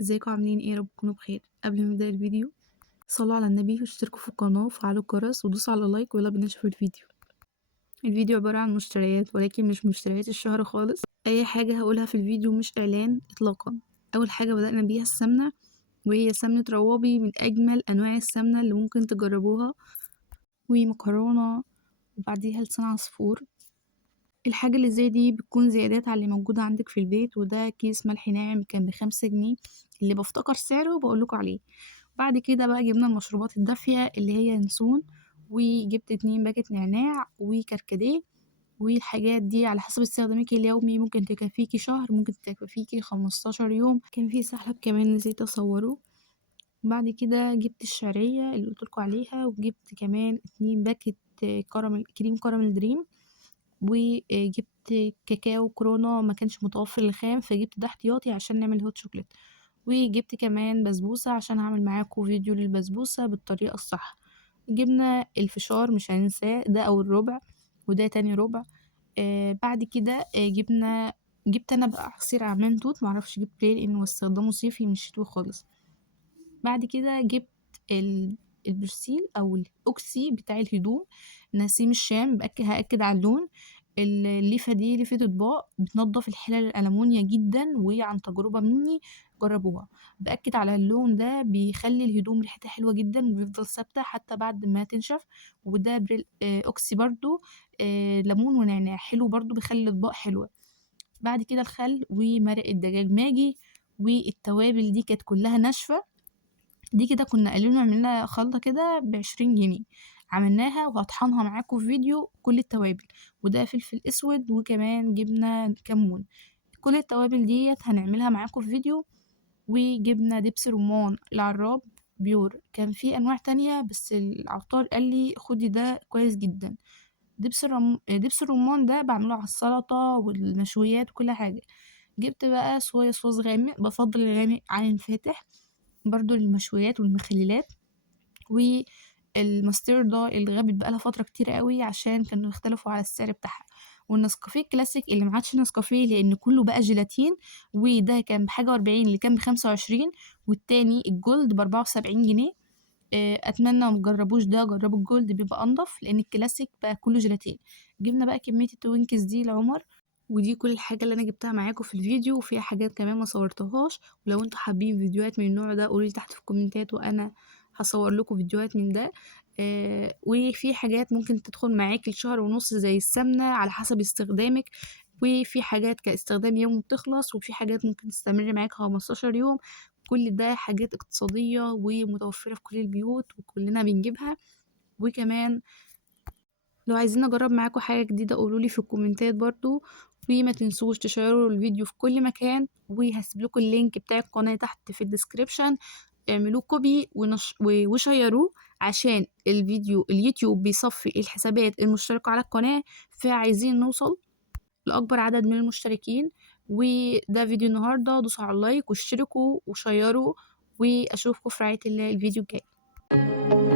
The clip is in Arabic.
ازيكم عاملين ايه؟ يا رب تكونوا بخير. قبل ما نبدأ الفيديو صلوا على النبي واشتركوا في القناة وفعلوا الجرس ودوسوا على لايك، ويلا بينا نشوف الفيديو. الفيديو عبارة عن مشتريات، ولكن مش مشتريات الشهر خالص. اي حاجة هقولها في الفيديو مش اعلان اطلاقا. اول حاجة بدأنا بيها السمنة، وهي سمنة روابي، من اجمل انواع السمنة اللي ممكن تجربوها، ومكرونة، وبعديها لسان عصفور. الحاجة اللي زي دي بتكون زيادات على اللي موجودة عندك في البيت. وده كيس ملح ناعم كان ب5 جنيه، اللي بفتكر سعره بقولكوا عليه. بعد كده بقى جبنا المشروبات الدافية اللي هي ينسون، وجبت 2 باكت نعناع وكركديه. والحاجات دي على حسب استخدامك اليومي ممكن تكفيكي شهر، ممكن تكفيكي 15 يوم. كان في سحلب كمان نسيت اصوره. بعد كده جبت الشعرية اللي قلتلكوا عليها، وجبت كمان 2 باكت كريم كراميل دريم. وجبت كاكاو كورونا ما كانش متوفر الخام، فجبت ده احتياطي عشان نعمل هوت شوكليت. وجبت كمان بسبوسة عشان هعمل معاكم فيديو للبسبوسة بالطريقة الصح. جبنا الفشار مش هننساه، ده اول ربع وده تاني ربع. بعد كده جبت انا بقى عصير عمان توت، معرفش جبت ليه لانه استخدامه صيفي مش شتوي خالص. بعد كده جبت البرسيل او الاوكسي بتاع الهدوم، نسيم الشام. هأكد على اللون. الليفة دي ليفة اطباق بتنضف الحلل الألمونيا جدا، وعن تجربة مني جربوها. بأكد على اللون ده بيخلي الهدوم ريحتها حلوة جدا وبيفضل ثابتة حتى بعد ما تنشف. وده بريل أوكسي برضو. ليمون ونعناع حلو برضو، بيخلي الأطباق حلوة. بعد كده الخل ومرق الدجاج ماجي. والتوابل دي كانت كلها ناشفة. دي كده كنا قايلين عملنا خلطة كده ب20 جنيه، عملناها وهطحنها معاكم في فيديو كل التوابل. وده فلفل اسود، وكمان جبنا كمون. كل التوابل ديت هنعملها معاكم في فيديو. وجبنا دبس رمان العراب بيور. كان في انواع تانية بس العطار قال لي خدي ده كويس جدا. دبس الرمان ده بعمله على السلطة والمشويات وكل حاجة. جبت بقى صويا صوص غامق، بفضل الغامق عن الفاتح برضو للمشويات والمخللات. والمستردة اللي غابت بقالها فترة كتير قوي عشان كانوا اختلفوا على السعر بتاعها. والنسكافيه الكلاسيك اللي معادش نسكافيه لان كله بقى جيلاتين. وده كان ب1 و40، اللي كان ب25. والتاني الجولد ب74 جنيه. اتمنى مجربوش ده، جربوا الجولد بيبقى انضف لان الكلاسيك بقى كله جيلاتين. جبنا بقى كمية التوينكس دي لعمر. ودي كل الحاجة اللي انا جبتها معاكم في الفيديو، وفيها حاجات كمان ما صورتهاش. ولو انتوا حابين فيديوهات من النوع ده قولي تحت في الكومنتات، وانا هصور لكم فيديوهات من ده. وفي حاجات ممكن تدخل معاكي لشهر ونص زي السمنة على حسب استخدامك. وفي حاجات كاستخدام يوم بتخلص، وفي حاجات ممكن تستمر معاك 15 يوم. كل ده حاجات اقتصادية ومتوفرة في كل البيوت وكلنا بنجيبها. وكمان لو عايزين اجرب معاكم حاجة جديدة قولولي في الكومنتات برضو. وما تنسوش تشيروا الفيديو في كل مكان، وهسيبلكوا اللينك بتاع القناة تحت في الديسكريبشن. اعملوه كوبي وشيروه عشان الفيديو اليوتيوب بيصفي الحسابات المشتركة على القناة، فعايزين نوصل لأكبر عدد من المشتركين. وده فيديو النهاردة، دوسوا على اللايك واشتركوا وشيروا، واشوفكم في رعاية الله الفيديو الجاي.